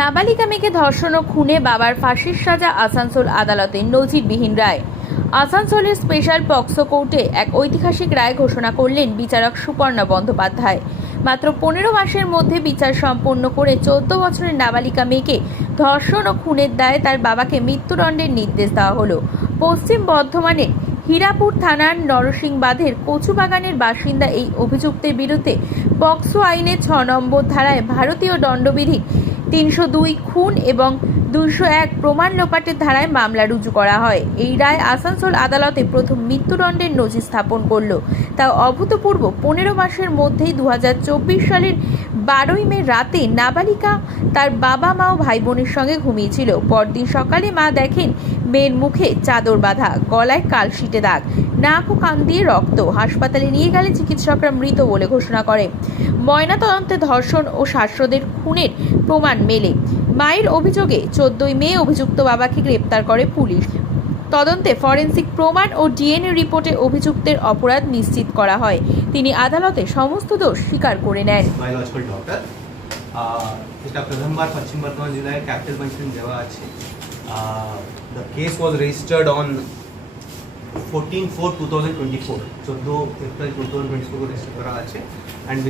নাবালিকা মেয়েকে ধর্ষণ ও খুনে বাবার ফাঁসির সাজা আসানসোল আদালতে নজিরবিহীন রায়। আসানসোলের স্পেশাল পক্সো কোর্টে এক ঐতিহাসিক রায় ঘোষণা করলেন বিচারক সুপর্ণা বন্দ্যোপাধ্যায়। মাত্র 15 মাসের মধ্যে বিচার সম্পন্ন করে 14 বছরের নাবালিকা মেয়েকে ধর্ষণ ও খুনের দায়ে তার বাবাকে মৃত্যুদণ্ডের নির্দেশ দেওয়া হলো। পশ্চিম বর্ধমানের হীরাপুর থানার নরসিংবাঁধের কচুবাগানের বাসিন্দা এই অভিযুক্তের বিরুদ্ধে পক্সো আইনের 6 নম্বর ধারায় ভারতীয় দণ্ডবিধির 302 খুন এবং 201 প্রমাণ লোপাটের ধারায় মামলা রুজু করা হয়। এই রায় আসানসোল আদালতে প্রথম মৃত্যুদণ্ডের নজির স্থাপন করল। তাও অভূতপূর্ব 15 মাসের মধ্যেই 2024 সালের 12ই মে রাতে নাবালিকা তার বাবা মা ও ভাই বোনের সঙ্গে ঘুমিয়েছিল। পরদিন সকালে মা দেখেন মেয়ের মুখে চাদর বাঁধা, গলায় কালশিটে দাগ, নাক ও কান দিয়ে রক্ত। হাসপাতালে নিয়ে গেলে চিকিৎসকরা মৃত বলে ঘোষণা করে। ময়নাতদন্তে ধর্ষণ ও শ্বাসরোধের খুনের প্রমাণ মেলে। মায়ের অভিযোগে 14ই মে অভিযুক্ত বাবাকে গ্রেপ্তার করে পুলিশ। তদন্তে ফরেনসিক প্রমাণ ও ডিএনএ রিপোর্টে অভিযুক্তের অপরাধ নিশ্চিত করা হয়। তিনি আদালতে সমস্ত দোষ স্বীকার করে নেন। বায়োলজিক্যাল ডক্টর এটা প্রথমবার পশ্চিম বর্ধমান জেলায় ক্যাপিটাল পাঞ্চমেন্ট দেওয়া আছে। The case was registered on 14/4/2024 14 April 2024 register করা আছে। অ্যান্ড